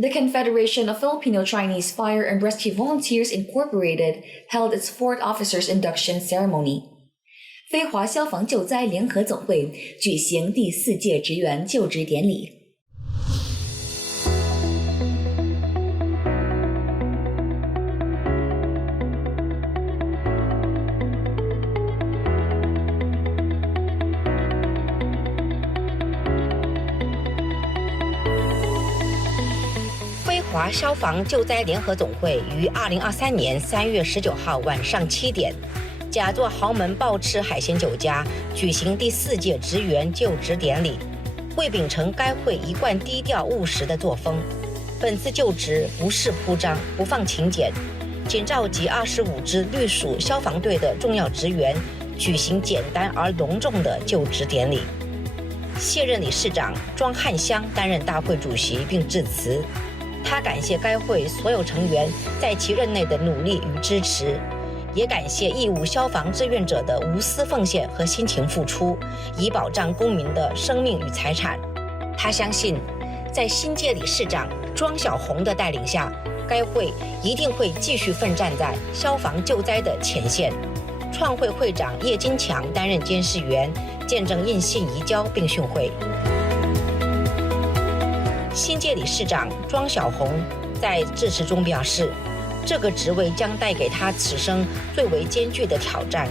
The Confederation of Filipino Chinese Fire and Rescue Volunteers Incorporated held its 4th officers induction ceremony. 飞华消防救灾联合总会举行第4届职员就职典礼。飞华消防救灾联合总会于2023年3月19号晚上7点，假作豪门暴吃海鲜酒家举行第4届职员就职典礼，为秉承该会一贯低调务实的作风，本次就职不是铺张，不放请柬，仅召集25支隶属消防队的重要职员，举行简单而隆重的就职典礼。卸任理事长庄汉香担任大会主席并致辞。他感谢该会所有成员在其任内的努力与支持，也感谢义务消防志愿者的无私奉献和辛勤付出，以保障公民的生命与财产。他相信，在新届理事长庄小红的带领下，该会一定会继续奋战在消防救灾的前线。创会会长叶金强担任监事员，见证印信移交并训会。新届理事长庄小红在致辞中表示，这个职位将带给他此生最为艰巨的挑战，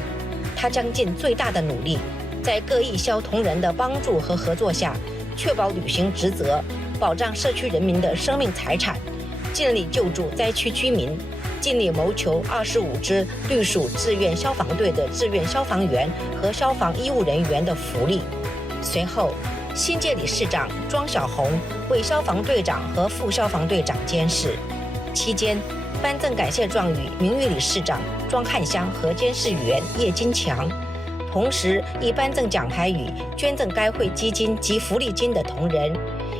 他将尽最大的努力，在各义消同仁的帮助和合作下，确保履行职责，保障社区人民的生命财产，尽力救助灾区居民，尽力谋求25支隶属志愿消防队的志愿消防员和消防医务人员的福利。随后，新届理事长庄小红为消防队长和副消防队长监事，期间颁赠感谢状与名誉理事长庄汉香和监事员叶金强，同时亦颁赠奖牌与捐赠该会基金及福利金的同仁，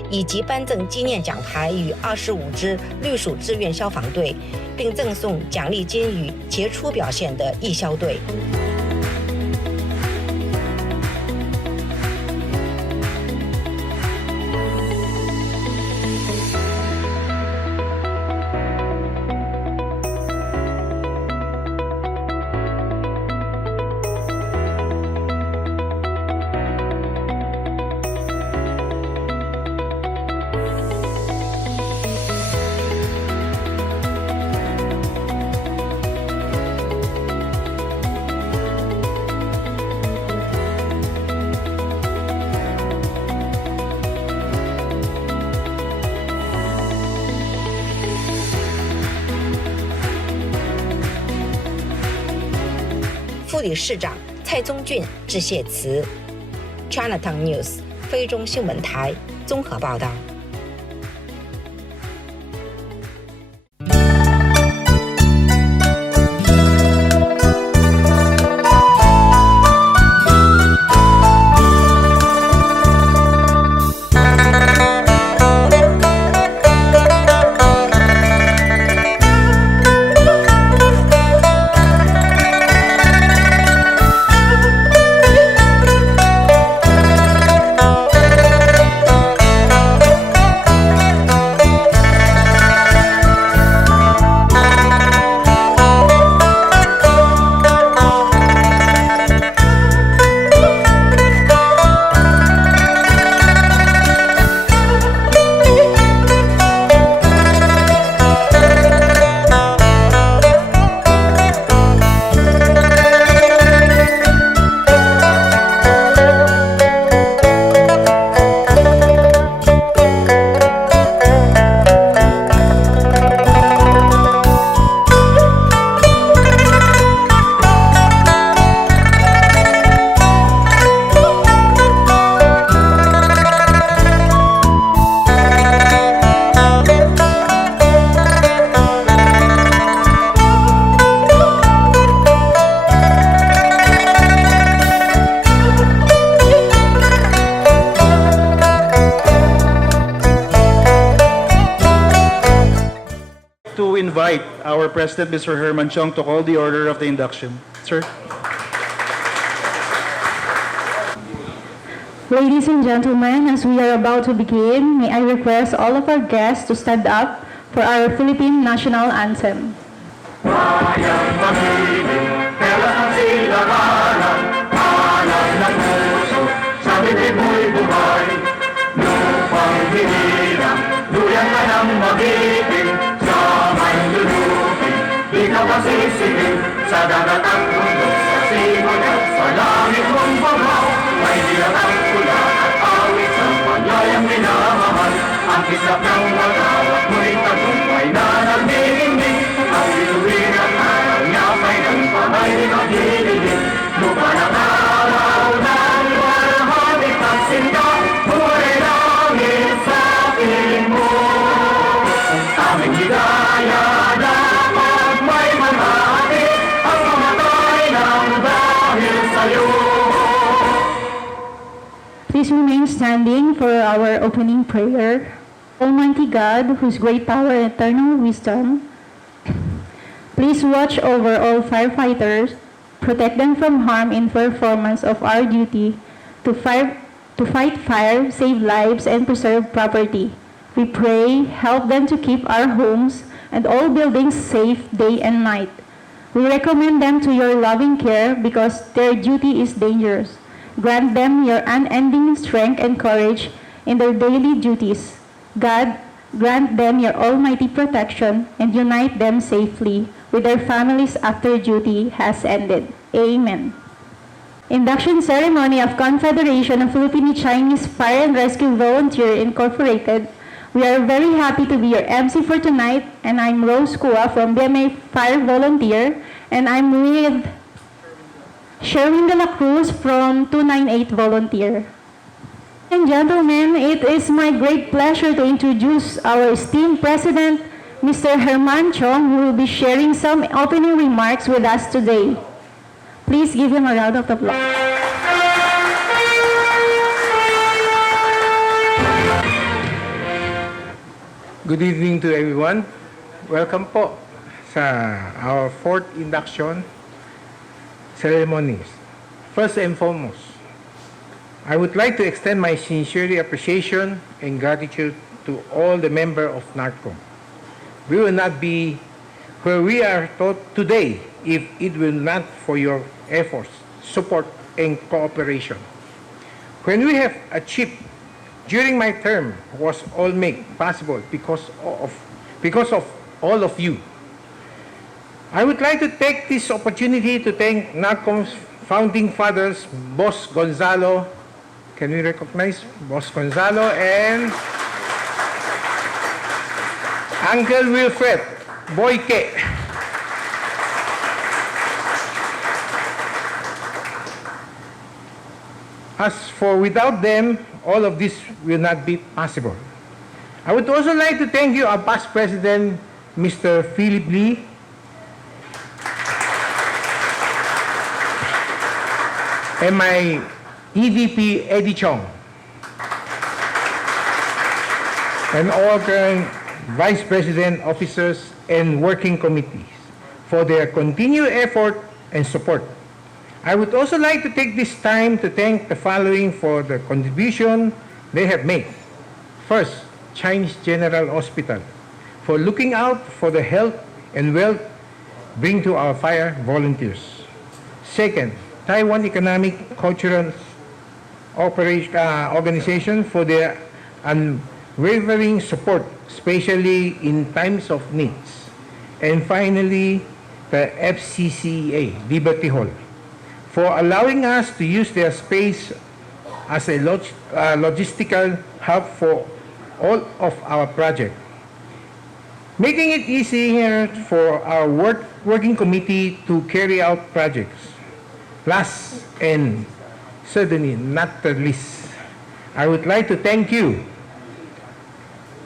以及颁赠纪念奖牌与25支隶属志愿消防队，并赠送奖励金与杰出表现的义消队。副理事长蔡宗俊致谢词。Chinatown News 非中新闻台综合报道。invite our President, Mr. Herman Chong, to call the order of the induction. Sir. Ladies and gentlemen, as we are about to begin, may I request all of our guests to stand up for our Philippine national anthem. Bayang pag-ibig, telas ng silanganan, hanap ng puso, sa bibig mo'y buhay. Lupang hinirang, duyan ka ng mag-ibig, sa manlulupin, di ka masisingin, sa dagat at mundo, sa simon at sa langit mong bangaw, may dilat ang pula at awit sa panyayang minamahal, ang kislap ng wagaw at mo'y tagumpay na nagdidinig, ang bituin at araw niya may nagpamay nagdidinig, lupa ng araw ng warahani pagsinda, buhay langit sa piling mo. Aming hidaya na pag may manghati, ang mamatay ng dahil sa'yo. Please remain standing for our opening prayer. Almighty God, whose great power and eternal wisdom, please watch over all firefighters, protect them from harm in performance of our duty to fight fire, save lives, and preserve property. We pray, help them to keep our homes and all buildings safe day and night. We recommend them to your loving care because their duty is dangerous. Grant them your unending strength and courage in their daily duties. God, grant them your almighty protection and unite them safely with their families after duty has ended. Amen. Induction Ceremony of Confederation of Filipino Chinese Fire and Rescue Volunteer Incorporated. We are very happy to be your MC for tonight, and I'm Rose Kua from BMA Fire Volunteer, and I'm with Sherwin de la Cruz from 298 Volunteer. And gentlemen, it is my great pleasure to introduce our esteemed President, Mr. Herman Chong, who will be sharing some opening remarks with us today. Please give him a round of applause. Good evening to everyone. Welcome po sa our fourth induction ceremonies. First and foremost, I would like to extend my sincere appreciation and gratitude to all the members of NARCOM. We will not be where we are today if it will not for your efforts, support, and cooperation. When we have achieved during my term was all made possible because of all of you. I would like to take this opportunity to thank NARCOM's founding fathers, Boss Gonzalo. Can we recognize Boss Gonzalo and Uncle Wilfred Boyke? As for without them, all of this will not be possible. I would also like to thank you, our past president, Mr. Philip Lee, and my EVP Eddie Chong, and all current vice president officers and working committees for their continued effort and support. I would also like to take this time to thank the following for the contribution they have made. First, Chinese General Hospital for looking out for the health and wealth bring to our fire volunteers. Second, Taiwan Economic Cultural Organization for their unwavering support, especially in times of needs. And finally, the FCCA, Liberty Hall, for allowing us to use their space as a logistical hub for all of our projects, making it easier for our working committee to carry out projects. Last and certainly not the least, I would like to thank you,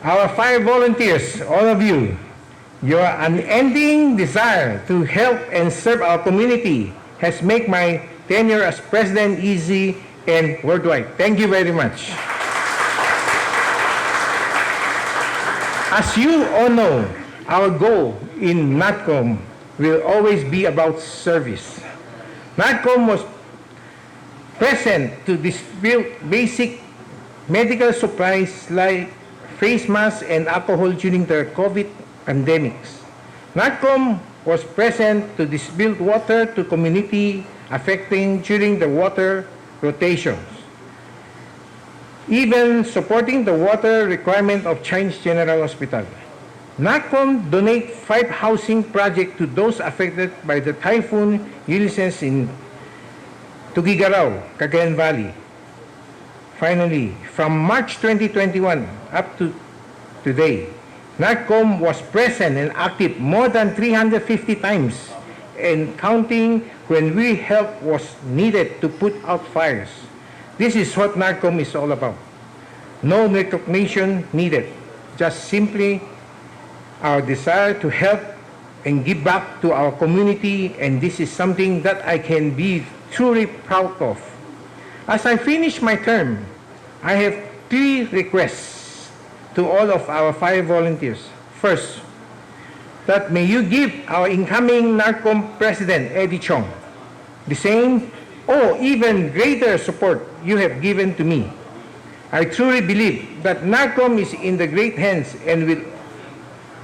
our fire volunteers, all of you. Your unending desire to help and serve our community has made my tenure as president easy and worldwide. Thank you very much. As you all know, our goal in NATCOM will always be about service. NATCOM was present to distribute basic medical supplies like face masks and alcohol during the COVID pandemics. NARCOM was present to distribute water to community affecting during the water rotations, even supporting the water requirement of Chinese General Hospital. NARCOM donate 5 housing projects to those affected by the Typhoon Ulysses in Tuguegarao, Cagayan Valley. Finally, from March 2021 up to today, NARCOM was present and active more than 350 times and counting when help was needed to put out fires. This is what NARCOM is all about. No recognition needed, just simply our desire to help and give back to our community, and this is something that I can be truly proud of. As I finish my term, I have 3 requests to all of our fire volunteers. First, that may you give our incoming NARCOM President, Eddie Chong, the same or even greater support you have given to me. I truly believe that NARCOM is in the great hands and will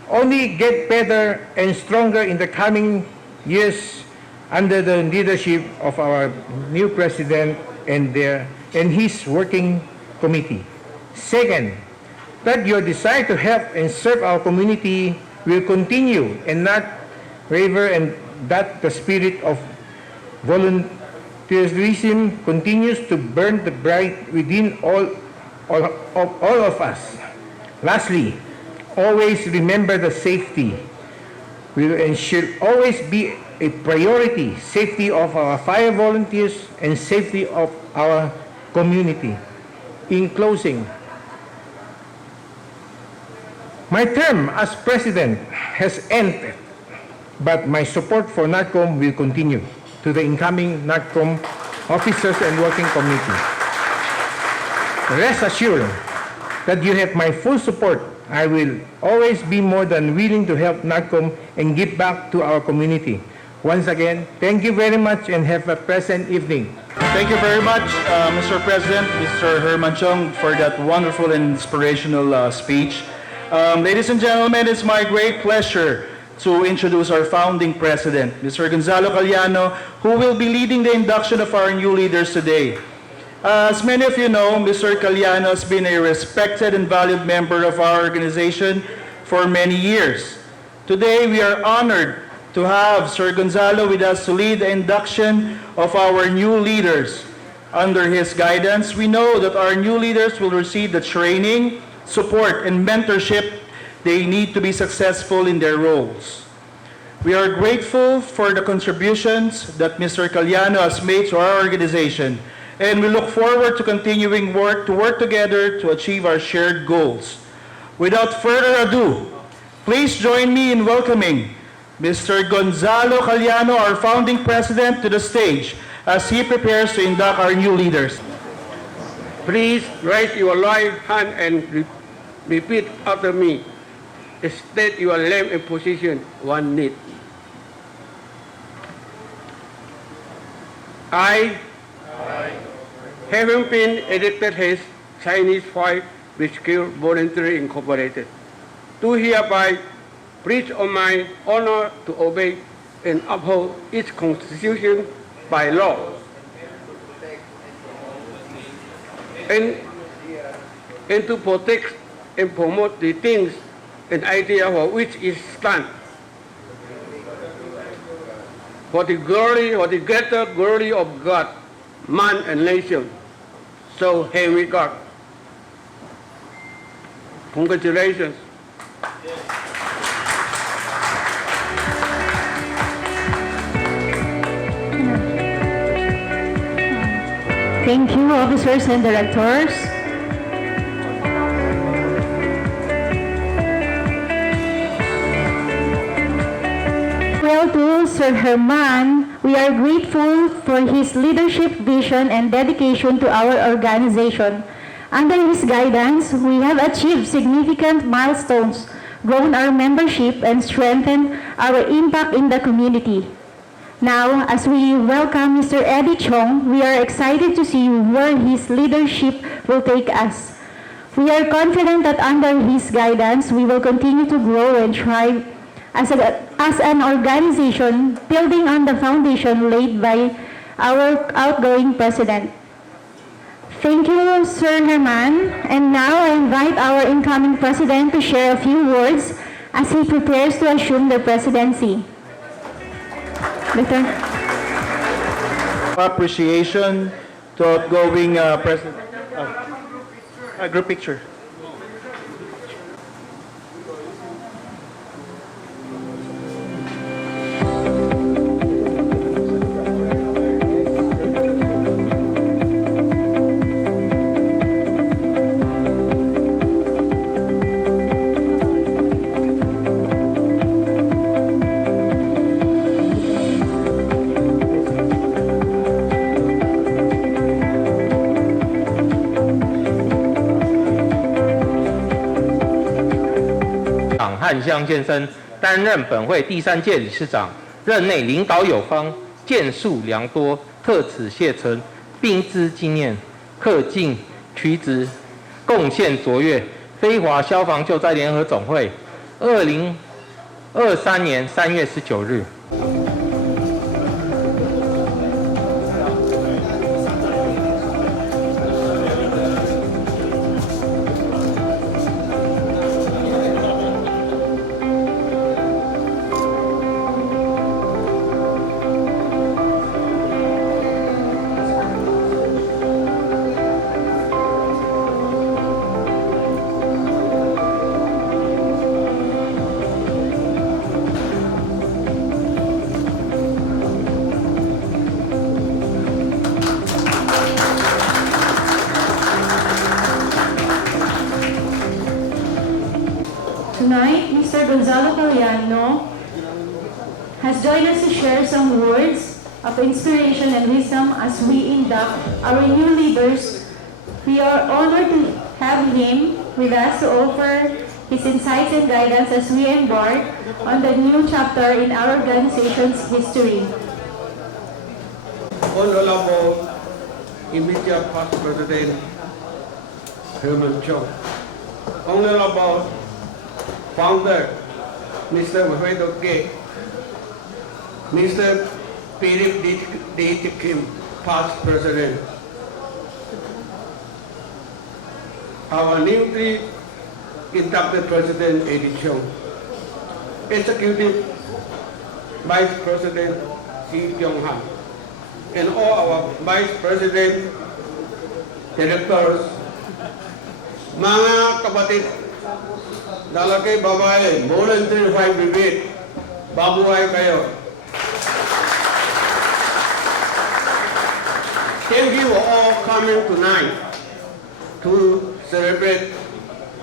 only get better and stronger in the coming years under the leadership of our new President and his working committee. Second, that your desire to help and serve our community will continue and not waver, and that the spirit of volunteerism continues to burn the bright within all of us. Lastly, always remember the safety will and should always be a priority, safety of our fire volunteers and safety of our community. In closing, my term as president has ended, but my support for NARCOM will continue to the incoming NARCOM officers and working committee. Rest assured that you have my full support. I will always be more than willing to help NARCOM and give back to our community. Once again, thank you very much and have a pleasant evening. Thank you very much, Mr. President, Mr. Herman Chong, for that wonderful and inspirational speech. Ladies and gentlemen, it's my great pleasure to introduce our founding president, Mr. Gonzalo Caliano, who will be leading the induction of our new leaders today. As many of you know, Mr. Caliano has been a respected and valued member of our organization for many years. Today, we are honored to have Sir Gonzalo with us to lead the induction of our new leaders. Under his guidance, we know that our new leaders will receive the training, support, and mentorship they need to be successful in their roles. We are grateful for the contributions that Mr. Caliano has made to our organization, and we look forward to continuing to work together to achieve our shared goals. Without further ado, please join me in welcoming Mr. Gonzalo Caliano, our founding president, to the stage as he prepares to induct our new leaders. Please raise your right hand and repeat after me. State your name and position one need. I, having been elected as Chinese Fire Rescue Voluntary Incorporated, do hereby pledge on my honor to obey and uphold its constitution by law, and to protect and promote the things and ideas for which it stands, for the greater glory of God, man, and nation. So help me God. Congratulations. Thank you, officers and directors. Well, to Sir Herman, we are grateful for his leadership, vision, and dedication to our organization. Under his guidance, we have achieved significant milestones, grown our membership, and strengthened our impact in the community. Now, as we welcome Mr. Eddie Chong, we are excited to see where his leadership will take us. We are confident that under his guidance, we will continue to grow and thrive as an organization, building on the foundation laid by our outgoing president. Thank you, Sir Herman. And now I invite our incoming president to share a few words as he prepares to assume the presidency. Mr. Appreciation to outgoing president. Group picture.汉相先生担任本会第3届理事长，任内领导有方，建树良多，特此谢忱，并之纪念，恪尽曲直，贡献卓越。飞华消防救灾联合总会，2023年3月19日。Tonight, Mr. Gonzalo Caliano has joined us to share some words of inspiration and wisdom as we induct our new leaders. We are honored to have him with us to offer his insights and guidance as we embark on the new chapter in our organization's history. Honorable immediate past President Herman Chong, Honorable Founder Mr. Wilfredo Gay, Mr. Philip D. Kim, past President, our newly inducted President Eddie Chong, Executive Vice President Si Yong Han, and all our Vice President, Directors, mga kapatid, lalaki, babae, voluntary fire brigade, babuhay kayo. Thank you all coming tonight to celebrate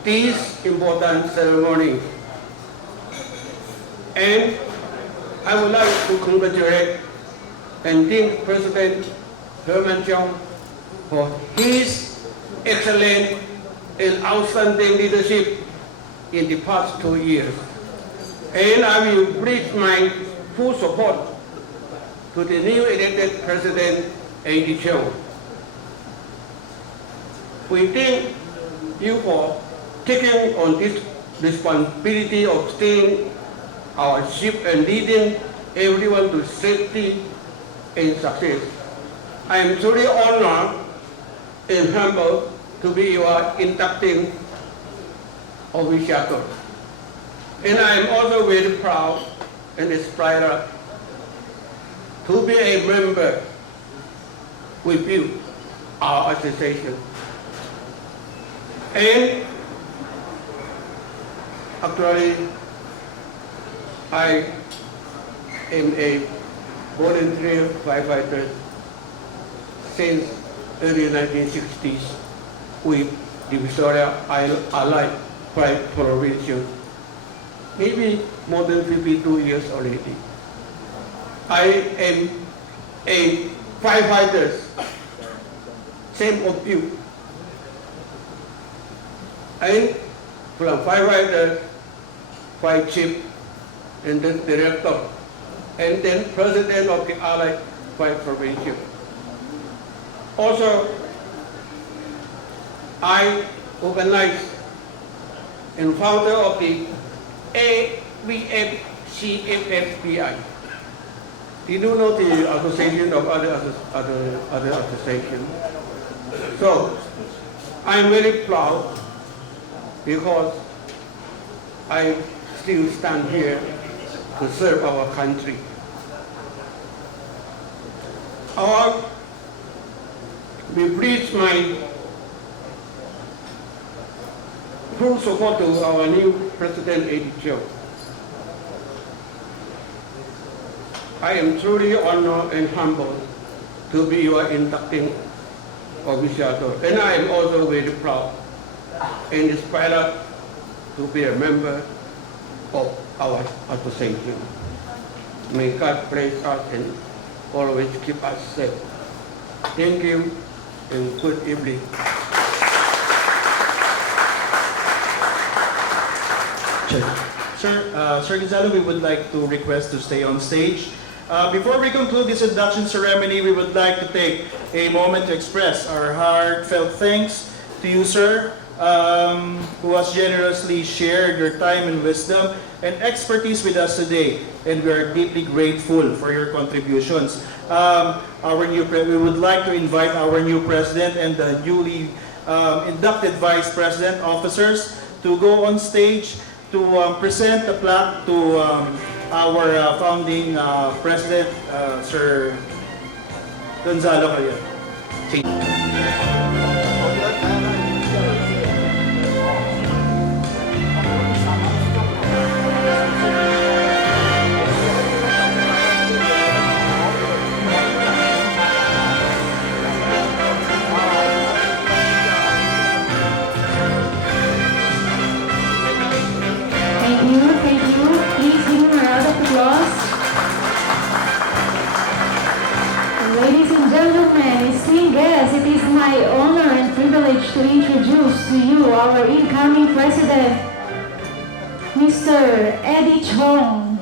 this important ceremony. And I would like to congratulate and thank President Herman Chong for his excellent and outstanding leadership in the past 2 years. And I will bring my full support to the new elected President Eddie Chong. We thank you for taking on this responsibility of staying our ship and leading everyone to safety and success. I am truly honored and humbled to be your inducting official. And I am also very proud and inspired to be a member with you, our association. And actually, I am a volunteer firefighter since early 1960s with the Victoria Allied Fire Provision, maybe more than 52 years already. I am a firefighter, same of you. And from firefighter, fire chief, and then director, and then President of the Allied Confederation. Also, I organized and founder of the AVFCFFBI. You do know the association of other associations. So, I'm very proud because I still stand here to serve our country. We please my full support to our new President Eddie Joe. I am truly honored and humbled to be your inducting official, and I am also very proud and inspired to be a member of our association. May God bless us and always keep us safe. Thank you and good evening. Sir Gonzalo, we would like to request to stay on stage. Before we conclude this induction ceremony, we would like to take a moment to express our heartfelt thanks to you, sir, who has generously shared your time and wisdom and expertise with us today, and we are deeply grateful for your contributions. We would like to invite our new president and the newly inducted vice president officers to go on stage to present the plaque to our founding president, Sir Gonzalo Callejon. Thank you. Please give him a round of applause. Ladies and gentlemen, esteemed guests, it is my honor and privilege to introduce to you our incoming president, Mr. Eddie Chong.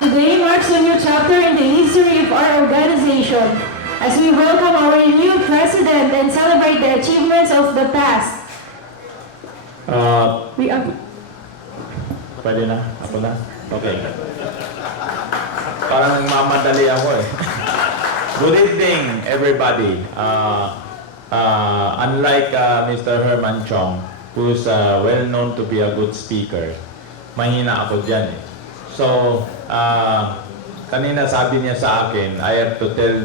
Today marks a new chapter in the history of our organization as we welcome our new president and celebrate the achievements of the past. Pwede na? Ako na? Okay. Parang nagmamadali ako eh. Good evening, everybody. Unlike Mr. Herman Chong, who's well known to be a good speaker, mahina ako dyan eh. So, kanina sabi niya sa akin, I have to tell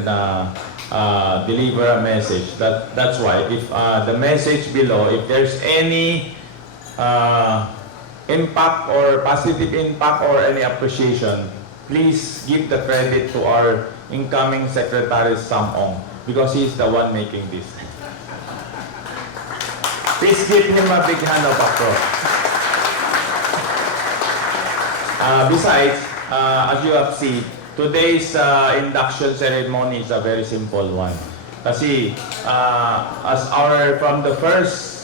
deliver a message. That's why, if the message below, if there's any impact or positive impact or any appreciation, please give the credit to our incoming Secretary Sam Ong because he's the one making this. Please give him a big hand of applause. Besides, as you have seen, today's induction ceremony is a very simple one. Kasi from the first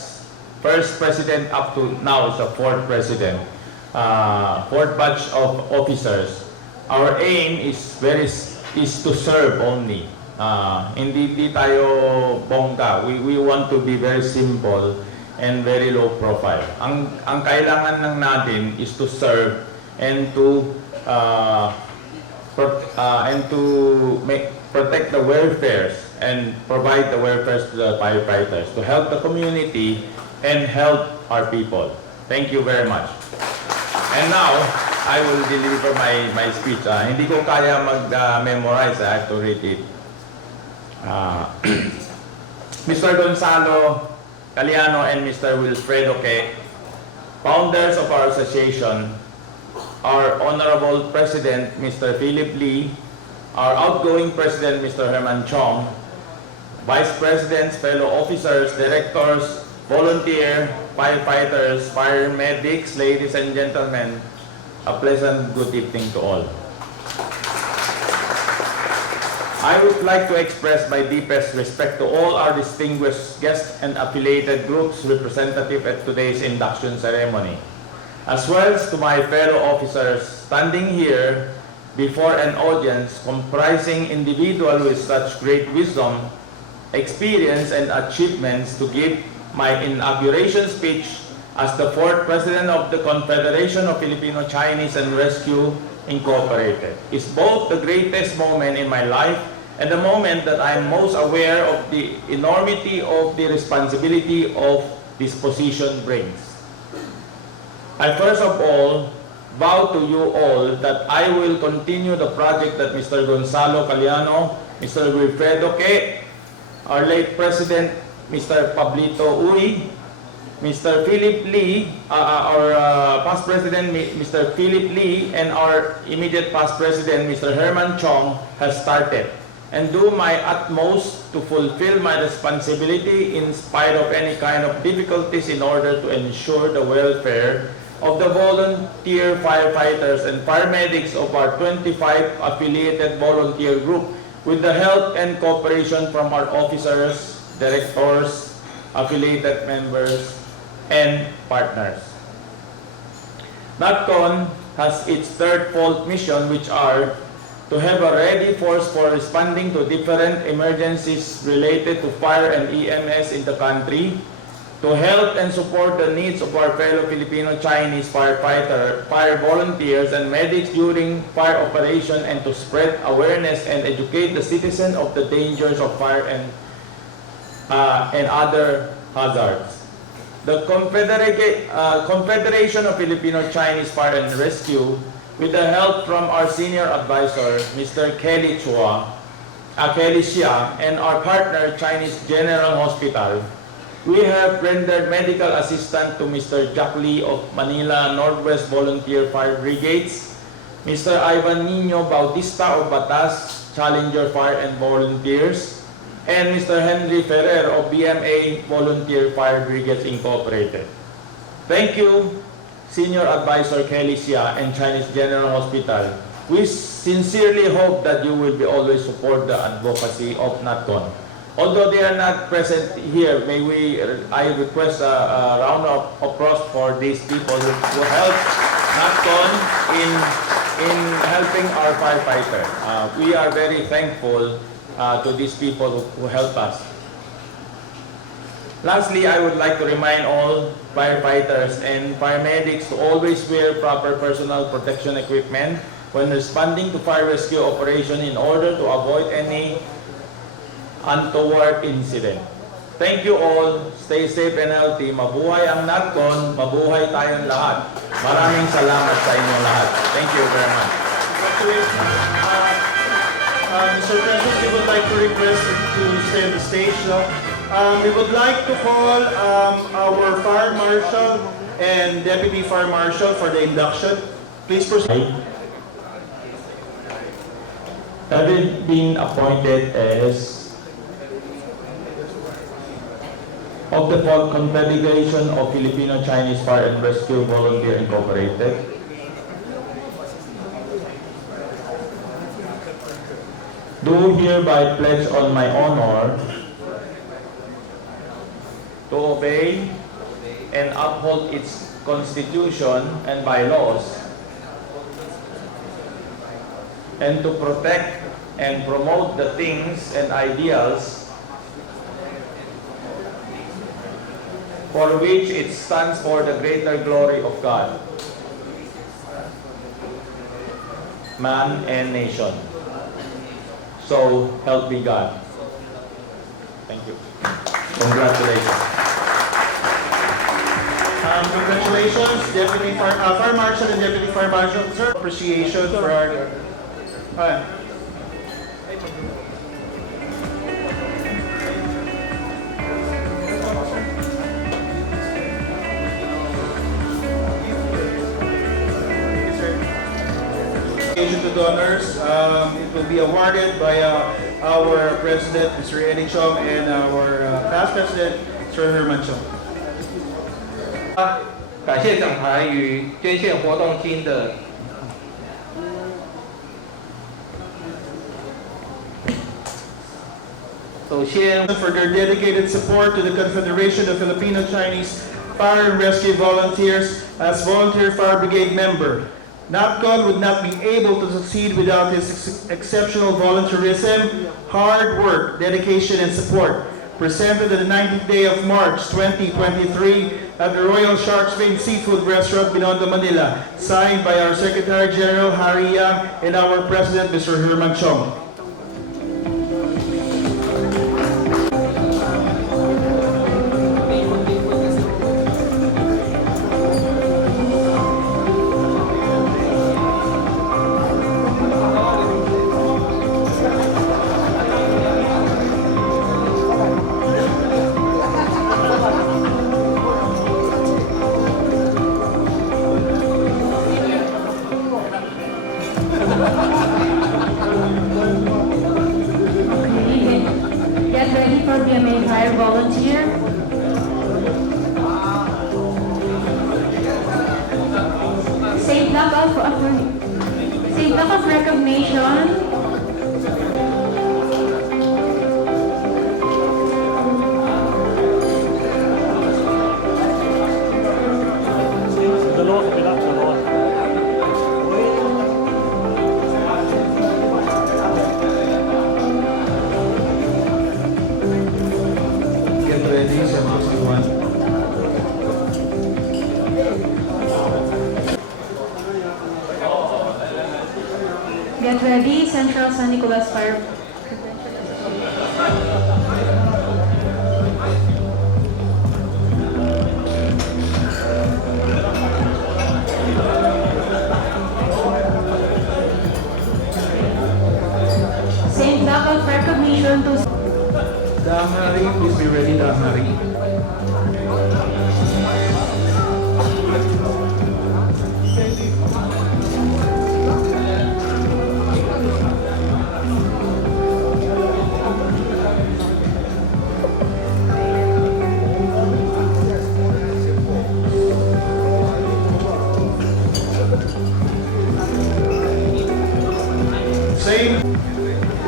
president up to now is the fourth president, fourth batch of officers. Our aim is to serve only. Hindi tayo bongga. We want to be very simple and very low profile. Ang kailangan lang natin is to serve and to protect the welfares and provide the welfares to the firefighters to help the community and help our people. Thank you very much. And now, I will deliver my speech. Hindi ko kaya mag-memorize. I have to read it. Mr. Gonzalo Callejon and Mr. Wilfredo K., founders of our association, our Honorable President, Mr. Philip Lee, our outgoing President, Mr. Herman Chong, Vice Presidents, fellow officers, directors, volunteer, firefighters, fire medics, ladies and gentlemen, a pleasant good evening to all. I would like to express my deepest respect to all our distinguished guests and affiliated groups representative at today's induction ceremony, as well as to my fellow officers standing here before an audience comprising individuals with such great wisdom, experience, and achievements to give my inauguration speech as the fourth President of the Confederation of Filipino Chinese and Rescue Incorporated is both the greatest moment in my life and the moment that I am most aware of the enormity of the responsibility of this position brings. I first of all vow to you all that I will continue the project that Mr. Gonzalo Caliano, Mr. Wilfredo K., our late President, Mr. Pablito Uy, Mr. Philip Lee, our past President, Mr. Philip Lee, and our immediate past President, Mr. Herman Chong, has started, and do my utmost to fulfill my responsibility in spite of any kind of difficulties in order to ensure the welfare of the volunteer firefighters and paramedics of our 25 affiliated volunteer group with the help and cooperation from our officers, directors, affiliated members, and partners. NATCON has its third-fold mission, which are to have a ready force for responding to different emergencies related to fire and EMS in the country, to help and support the needs of our fellow Filipino Chinese firefighter, fire volunteers, and medics during fire operation, and to spread awareness and educate the citizens of the dangers of fire and other hazards. The Confederation of Filipino Chinese Fire and Rescue, with the help from our senior advisor, Mr. Kelly Xia, and our partner, Chinese General Hospital, we have rendered medical assistance to Mr. Jack Lee of Manila Northwest Volunteer Fire Brigades, Mr. Ivan Nino Bautista of Batas Challenger Fire and Volunteers, and Mr. Henry Ferrer of BMA Volunteer Fire Brigades Incorporated. Thank you, Senior Advisor Kelly Xia and Chinese General Hospital. We sincerely hope that you will be always support the advocacy of NATCON. Although they are not present here, I request a round of applause for these people who help NATCON in helping our firefighters. We are very thankful to these people who help us. Lastly, I would like to remind all firefighters and paramedics to always wear proper personal protection equipment when responding to fire rescue operation in order to avoid any untoward incident. Thank you all. Stay safe and healthy. Mabuhay ang NATCON. Mabuhay tayong lahat. Maraming salamat sa inyong lahat. Thank you very much. Mr. President, we would like to request to stay on the stage now. We would like to call our Fire Marshal and Deputy Fire Marshal for the induction. Please proceed. Having been appointed as of the Confederation of Filipino Chinese Fire and Rescue Volunteer Incorporated, do hereby pledge on my honor to obey and uphold its constitution and bylaws, and to protect and promote the things and ideals for which it stands for the greater glory of God, man, and nation. So help me God. Thank you. Congratulations. Congratulations, Deputy Fire Marshal and Deputy Fire Marshal, sir. Appreciation for our... to donors, it will be awarded by our President, Mr. Eddie Chong, and our past President, Sir Herman Chong. 感谢奖牌与捐献活动厅的首先 for their dedicated support to the Confederation of Filipino Chinese Fire and Rescue Volunteers as volunteer fire brigade member. NAPCON would not be able to succeed without his exceptional volunteerism, hard work, dedication, and support. Presented on the 19th day of March 2023 at the Royal Shark's Fin Seafood Restaurant, Binondo, Manila. Signed by our Secretary General, Harry Yang, and our President, Mr. Herman Chong. Get ready for BMA Fire Volunteer. Same block of recognition. Get ready, Central C1. Get ready, Central San Nicolas Fire. Same block of recognition to Damhari, please be ready, Damhari. Same.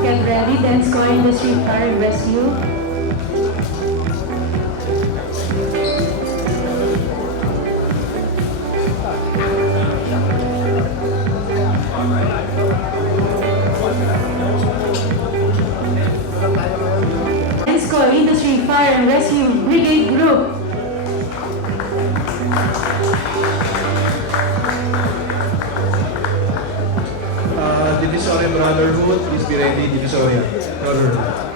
Get ready, Densco Industry Fire and Rescue. Densco Industry Fire and Rescue Brigade Group. Divisoria Brotherhood, please be ready, Divisoria Brotherhood.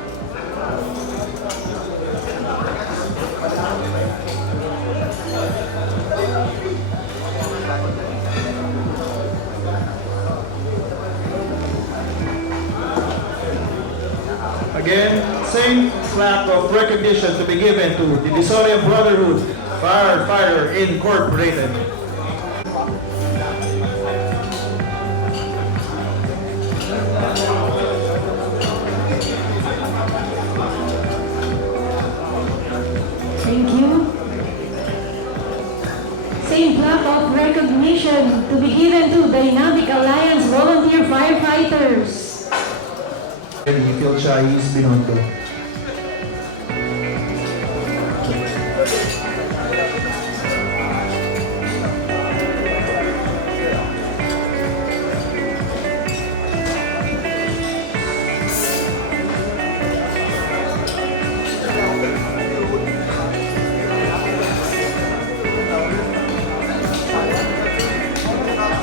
Again, same plaque of recognition to be given to Divisoria Brotherhood Firefighter Incorporated. Thank you. Same plaque of recognition to be given to Dynamic Alliance Volunteer Firefighters. Phil Chais, Binondo.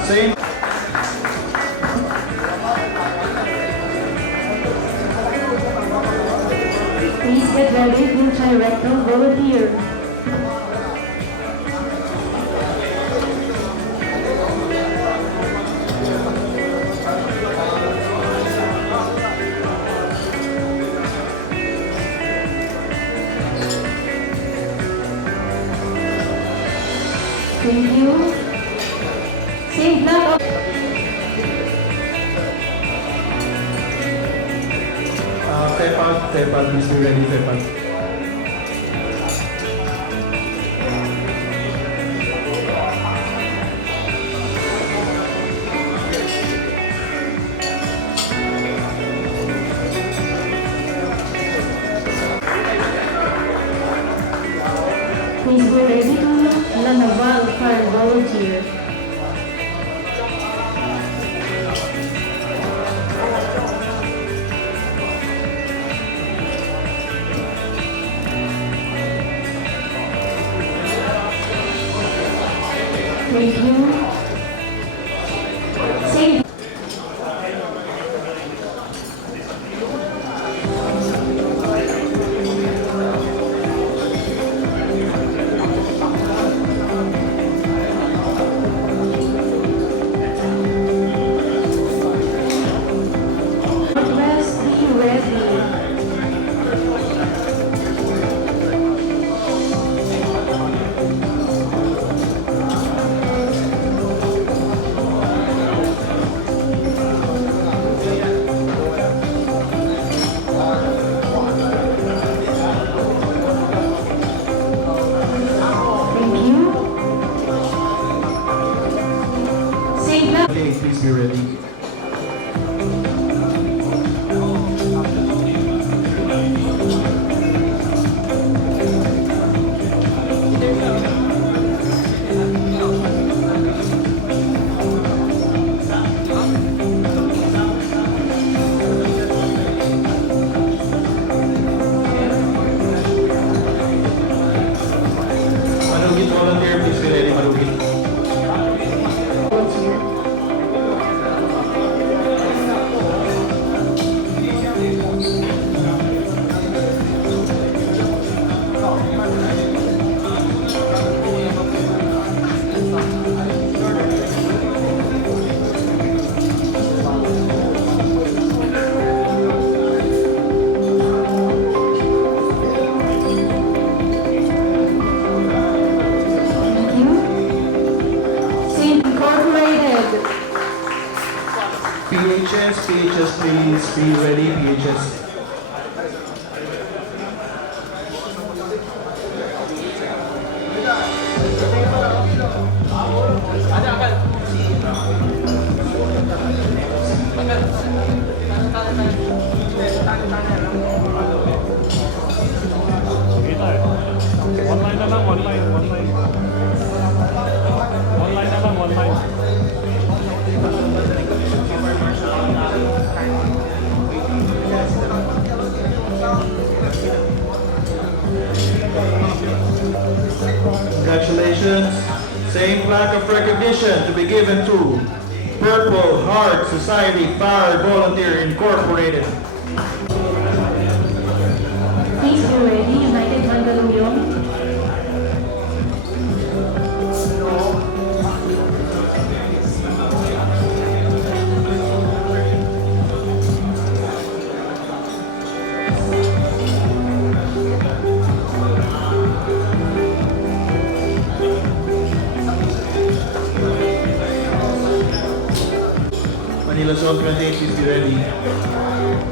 Same. Please get ready, Blue Director Volunteer. Thank you. Same block of Fepad, please be ready, Fepad. please be ready to Lanaval Fire Volunteer. you're ready. Marugit volunteer, please be ready, Marugit. Thank you. Saint Incorporated. PHS, please be ready, PHS. Online na lang, online. Online na lang, online. Congratulations. Same plaque of recognition to be given to Purple Heart Society Fire Volunteer Incorporated. Please be ready, United Mandaluyong. Manila Zone 28, please be ready.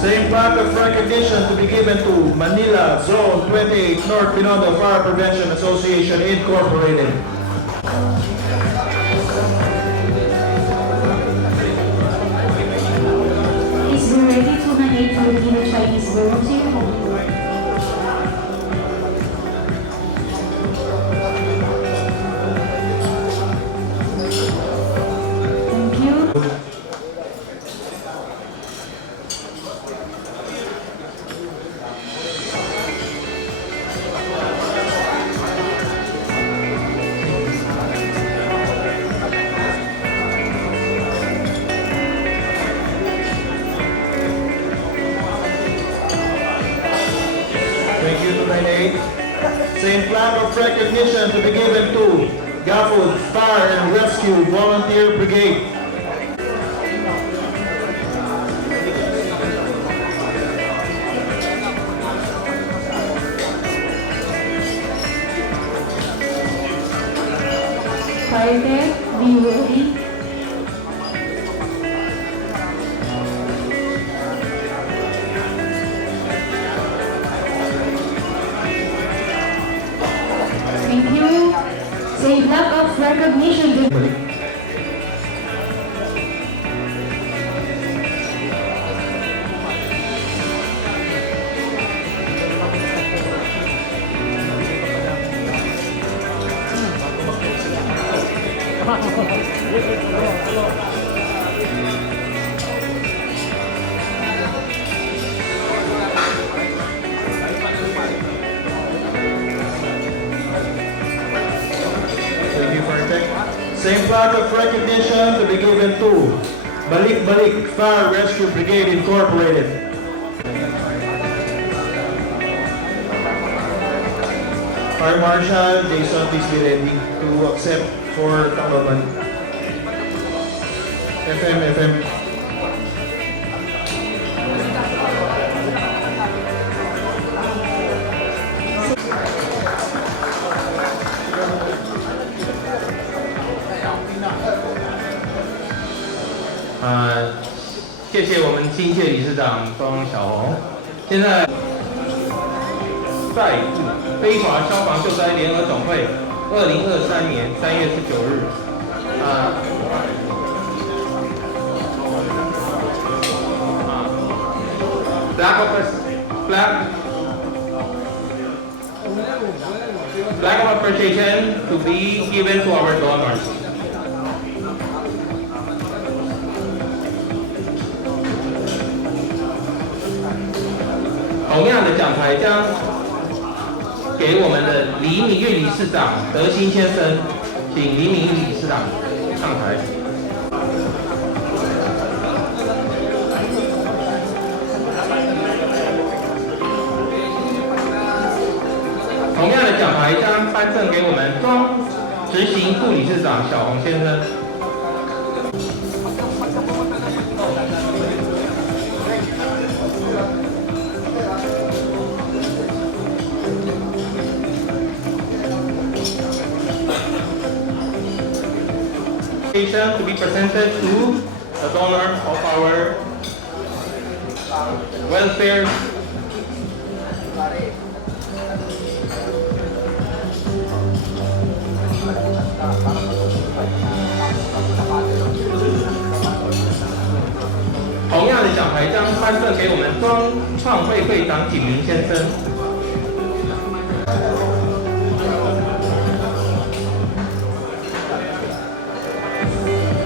Same plaque of recognition to be given to Manila Zone 28 North Binondo Fire Prevention Association Incorporated. Please be ready, 298 Filipino Chinese volunteer. Thank you. Thank you, 298. Same plaque of recognition to be given to Gafud Fire and Rescue Volunteer Brigade. Fire Tech, be ready. Thank you. Say lack of recognition. Thank you, Fire Tech. Same plaque of recognition to be given to Balik Balik Fire Rescue Brigade Incorporated. Fire Marshal Jason, please be ready to accept for Tacloban. FM. 谢谢我们新届理事长庄小红。现在再祝飞华消防救灾联合总会2023年3月19日flag of appreciation to be given to our donors. 同样的奖牌将给我们的黎明玉理事长德兴先生，请黎明玉理事长上台。同样的奖牌将颁赠给我们庄执行副理事长小洪先生。To be presented to the donor of our welfare同样的奖牌将颁赠给我们庄创会会长景明先生。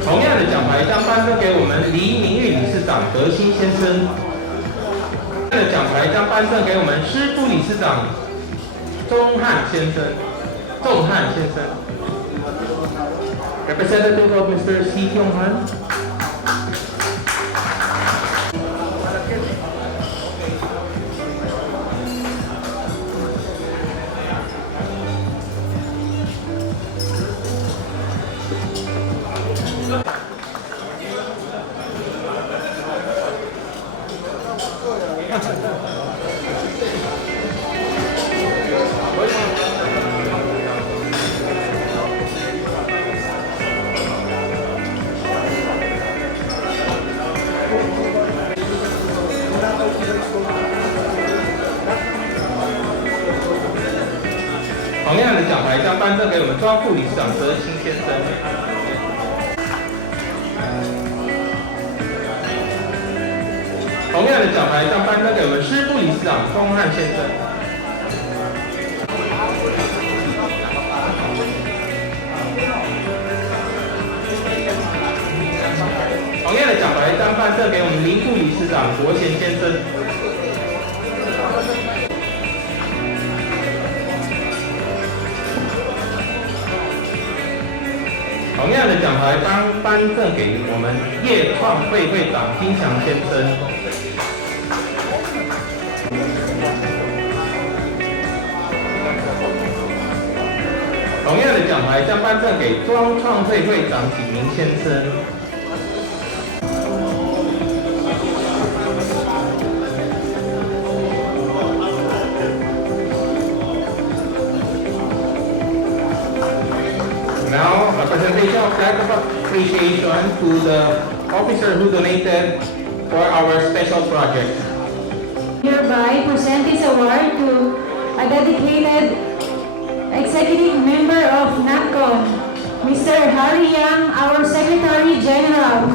同样的奖牌将颁赠给我们黎明玉理事长德兴先生。同样的奖牌将颁赠给我们师副理事长钟汉先生。Representative of Mr. C. Kyung Han.同样的奖牌将颁赠给我们庄副理事长德兴先生。同样的奖牌将颁赠给我们师副理事长钟汉先生。同样的奖牌将颁赠给我们林副理事长国贤先生。同样的奖牌将颁赠给我们叶创会会长金祥先生。同样的奖牌将颁赠给庄创会会长景明先生。Now, a presentation of flag of appreciation to the officer who donated for our special project. Hereby present this award to a dedicated executive member of NACON, Mr. Harry Yang, our Secretary General,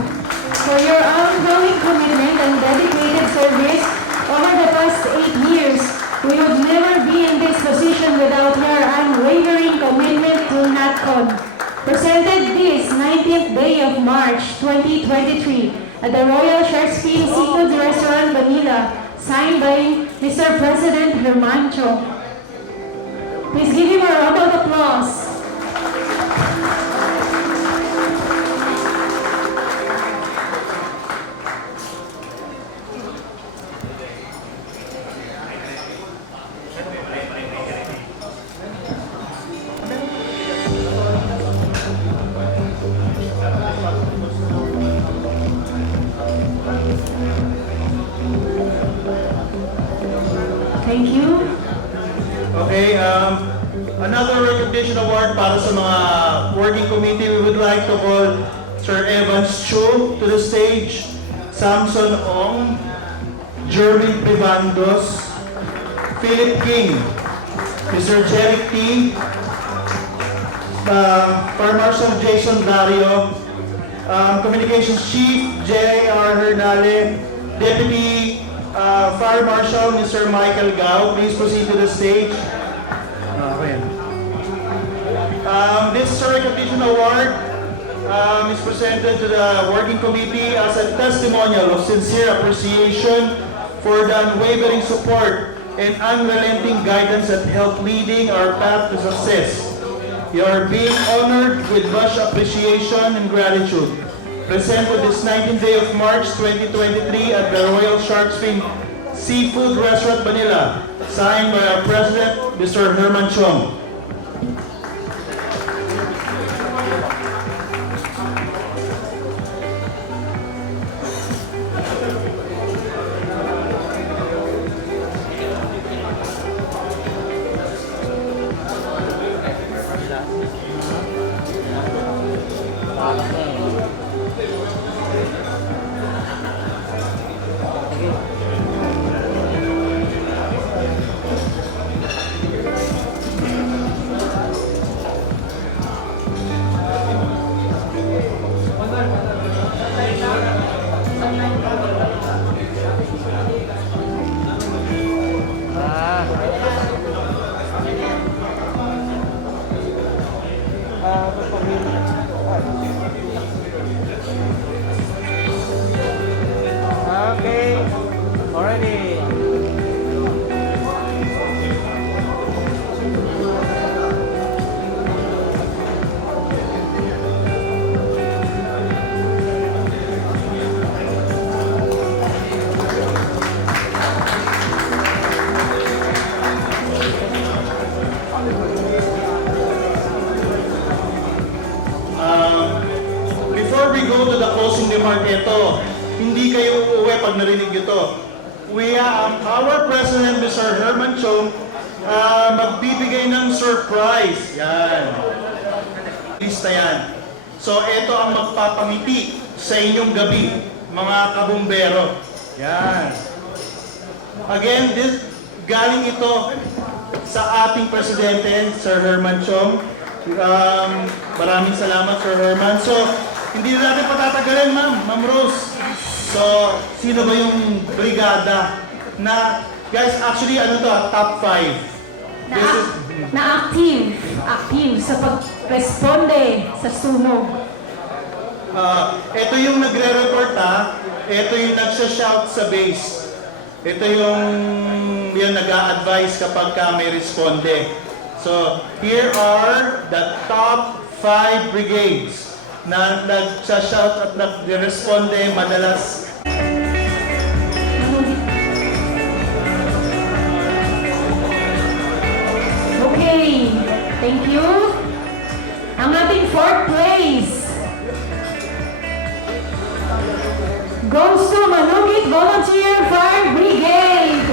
for your ongoing commitment and dedicated service over the past 8 years. We would never be in this position without your unwavering commitment to NACON. Presented this 19th day of March 2023 at the Royal Shakespeare Seafood Restaurant, Manila, signed by Mr. President Herman Chong. Please give him a round of applause. Thank you. Okay, another recognition award para sa mga working committee. We would like to call Sir Evans Chu to the stage. Samson Ong, Jervin Privandos, Philip King, Mr. Jeric T, Fire Marshal Jason Dario, Communications Chief J.R. Hernale, Deputy Fire Marshal Mr. Michael Gao, please proceed to the stage. This recognition award is presented to the Working Committee as a testimonial of sincere appreciation for the unwavering support and unrelenting guidance that helped leading our path to success. You are being honored with much appreciation and gratitude. Presented this 19th day of March 2023 at the Royal Shark Fin Seafood Restaurant, Manila. Signed by our President, Mr. Herman Chong. Okay, already. Before we go to the closing remark, hindi kayo uuwi pag narinig nyo to. Our President, Mr. Herman Chong, magbibigay ng surprise. Yan. Lista yan. So, ito ang magpapangiti sa inyong gabi, mga kabumbero. Yan. Again, galing ito sa ating Presidente, Sir Herman Chong. Maraming salamat, Sir Herman. So, hindi na natin patatagalin, Ma'am Rose. So, sino ba yung brigada na, guys, actually, top 5. Active sa pag-responde sa sunog. Ito yung nagre-report, ito yung nagsha-shout sa base. Ito yung nag-a-advise kapag may responde. So, here are the top 5 brigades na nagsha-shout at nag-responde madalas. Okay, thank you. Ang ating 4th place goes to Manugit Volunteer Fire Brigade.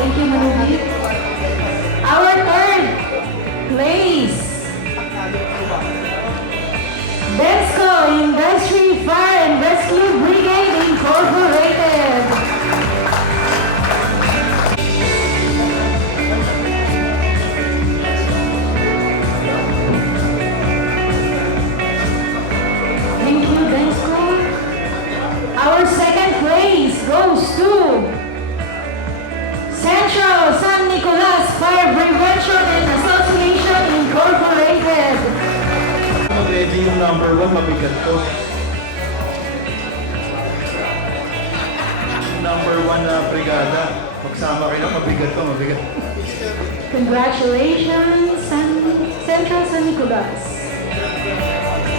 Thank you, Manugit. Our 3rd place, Besco Industry Fire and Rescue Brigade Incorporated. Thank you, Besco. Our 2nd place goes to Central San Nicolas Fire Prevention and Association Incorporated. Mag-ready yung number 1, mabigat to. Number 1 na brigada. Magsama kayo, mabigat. Congratulations, Central San Nicolas.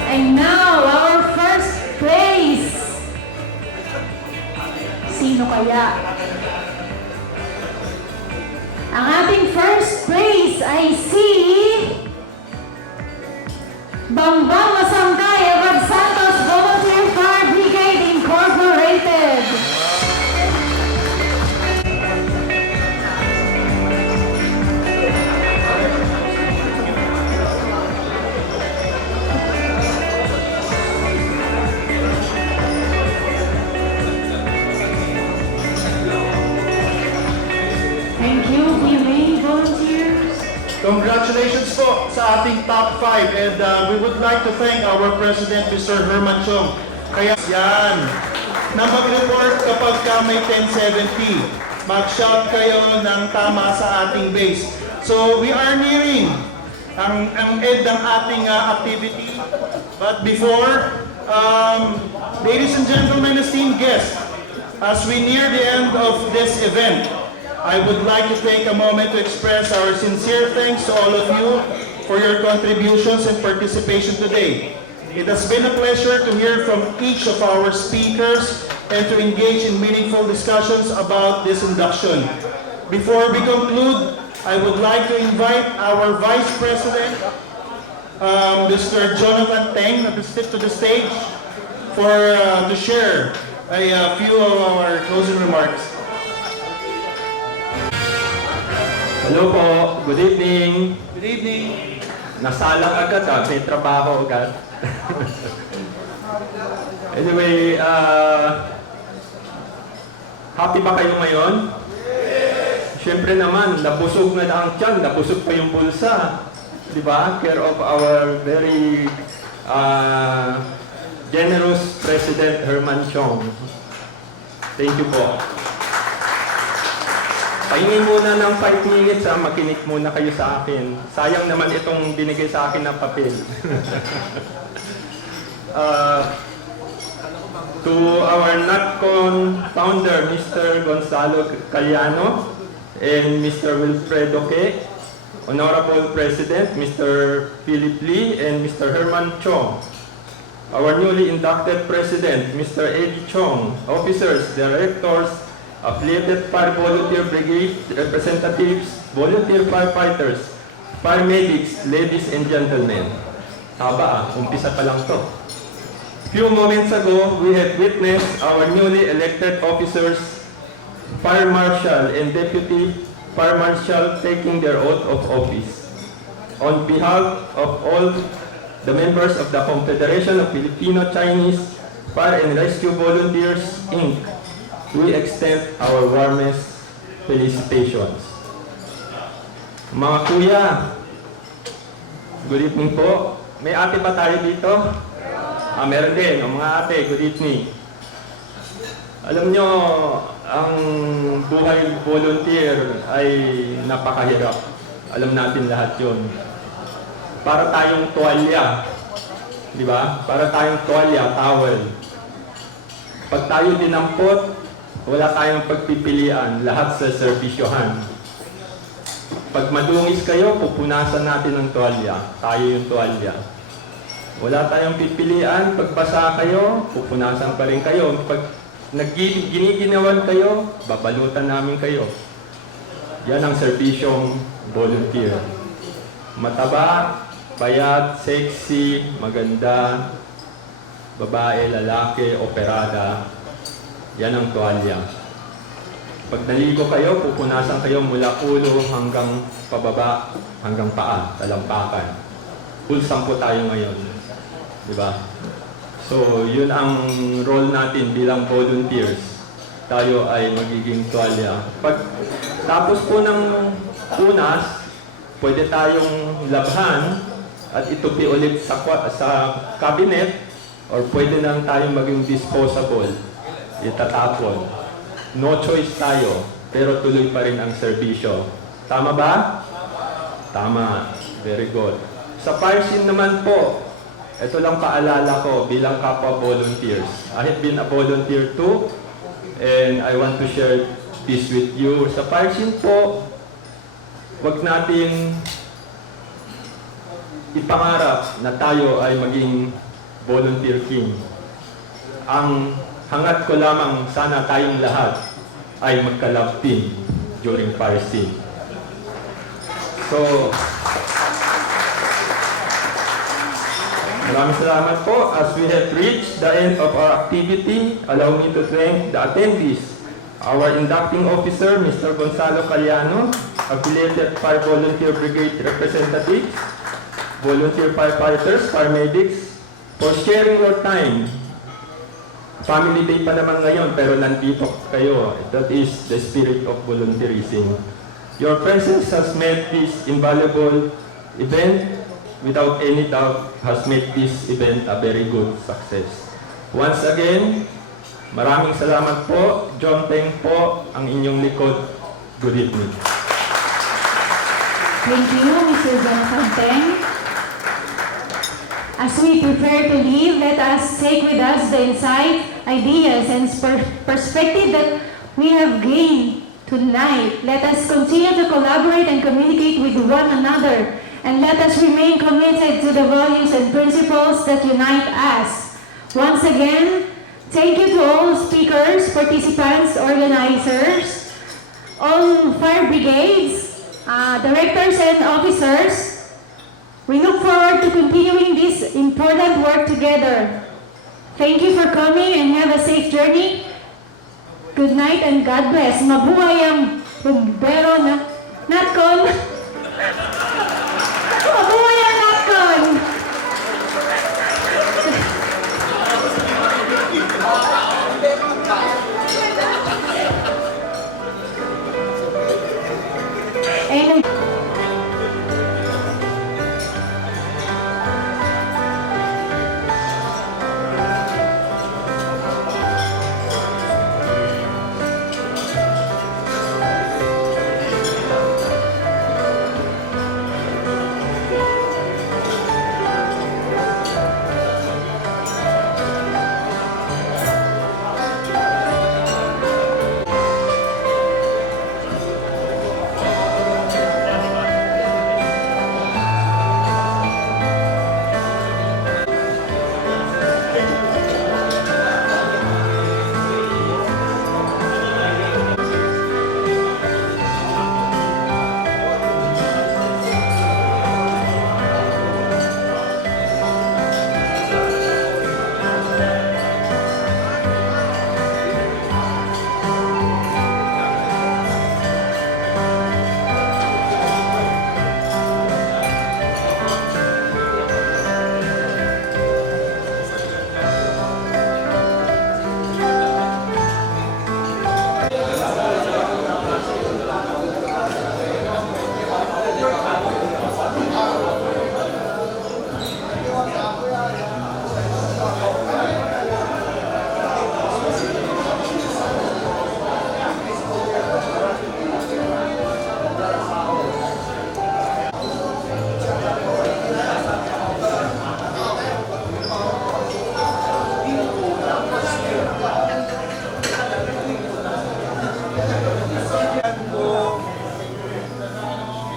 And now, our 1st place. Sino kaya? Ang ating 1st place ay si Bambang Masangkay Abad Santos Volunteer Fire Brigade Incorporated. Congratulations po sa ating top 5 and we would like to thank our President, Mr. Herman Chong. Kaya yan, na mag-report kapag may 1070. Mag-shout kayo ng tama sa ating base. So we are nearing ang end ng ating activity. But before, ladies and gentlemen, esteemed guests, as we near the end of this event, I would like to take a moment to express our sincere thanks to all of you for your contributions and participation today. It has been a pleasure to hear from each of our speakers and to engage in meaningful discussions about this induction. Before we conclude, I would like to invite our Vice President, Mr. Jonathan Teng, to the stage to share a few of our closing remarks. Hello po, good evening. Good evening. Nasalang agad may trabaho agad. Anyway, happy ba kayo ngayon? Siyempre naman, nabusog na ang tiyan, nabusog pa yung bulsa. Diba? Care of our very generous President Herman Chong. Thank you po. Pahingin muna ng 5 minutes, makinig muna kayo sa akin. Sayang naman itong binigay sa akin ng papel. To our NatCon founder, Mr. Gonzalo Caliano and Mr. Wilfredo K., Honorable President, Mr. Philip Lee, and Mr. Herman Chong. Our newly inducted President, Mr. Eddie Chong, officers, directors, affiliated fire volunteer brigade representatives, volunteer firefighters, paramedics, ladies and gentlemen. Haba umpisa pa lang to. Few moments ago, we had witnessed our newly elected officers, Fire Marshal and Deputy Fire Marshal taking their oath of office. On behalf of all the members of the Confederation of Filipino Chinese Fire and Rescue Volunteers, Inc., we extend our warmest felicitations. Mga kuya, good evening po. May ate ba tayo dito? Meron din. Mga ate, good evening. Alam nyo, ang buhay volunteer ay napakahirap. Alam natin lahat yun. Para tayong tuwalya. Di ba? Para tayong tuwalya, towel. Pag tayo dinampot, wala tayong pagpipilian, lahat sa serbisyohan. Pag madungis kayo, pupunasan natin ng tuwalya. Tayo yung tuwalya. Wala tayong pipilian, pag basa kayo, pupunasan pa rin kayo. Pag giniginawan kayo, babalutan namin kayo. Yan ang serbisyong volunteer. Mataba, payat, sexy, maganda, babae, lalaki, operada. Yan ang tuwalya. Pag naligo kayo, pupunasan kayo mula ulo hanggang pababa, hanggang paa, talampakan. Full sampo tayo ngayon. Diba? So, yun ang role natin bilang volunteers. Tayo ay magiging tuwalya. Pag tapos po ng punas, pwede tayong labhan at itupi ulit sa cabinet or pwede lang tayong maging disposable. Itatapon. No choice tayo, pero tuloy pa rin ang serbisyo. Tama ba? Tama. Very good. Sa fire scene naman po, ito lang paalala ko bilang kapwa volunteers. I have been a volunteer too, and I want to share this with you. Sa fire scene po, wag natin ipangarap na tayo ay maging volunteer king. Ang hangat ko lamang sana tayong lahat ay magka-love team during fire scene. So, maraming salamat po. As we have reached the end of our activity, allow me to thank the attendees, our inducting officer, Mr. Gonzalo Caliano, affiliated Fire Volunteer Brigade representatives, volunteer firefighters, paramedics, for sharing your time. Family Day pa naman ngayon, pero nandito kayo. That is the spirit of volunteerism. Your presence has made this invaluable event, without any doubt, has made this event a very good success. Once again, maraming salamat po. John Teng po, ang inyong likod. Good evening. Thank you, Mr. Jonathan Teng. As we prepare to leave, let us take with us the insight, ideas, and perspective that we have gained tonight. Let us continue to collaborate and communicate with one another, and let us remain committed to the values and principles that unite us. Once again, thank you to all speakers, participants, organizers, all fire brigades, directors and officers. We look forward to continuing this important work together. Thank you for coming and have a safe journey. Good night and God bless. Mabuhay ang bumbero na natkon. Mabuhay ang natkon. And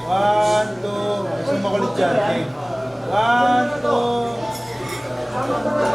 One, two. Gusto makulit dyan. Okay. 1, 2.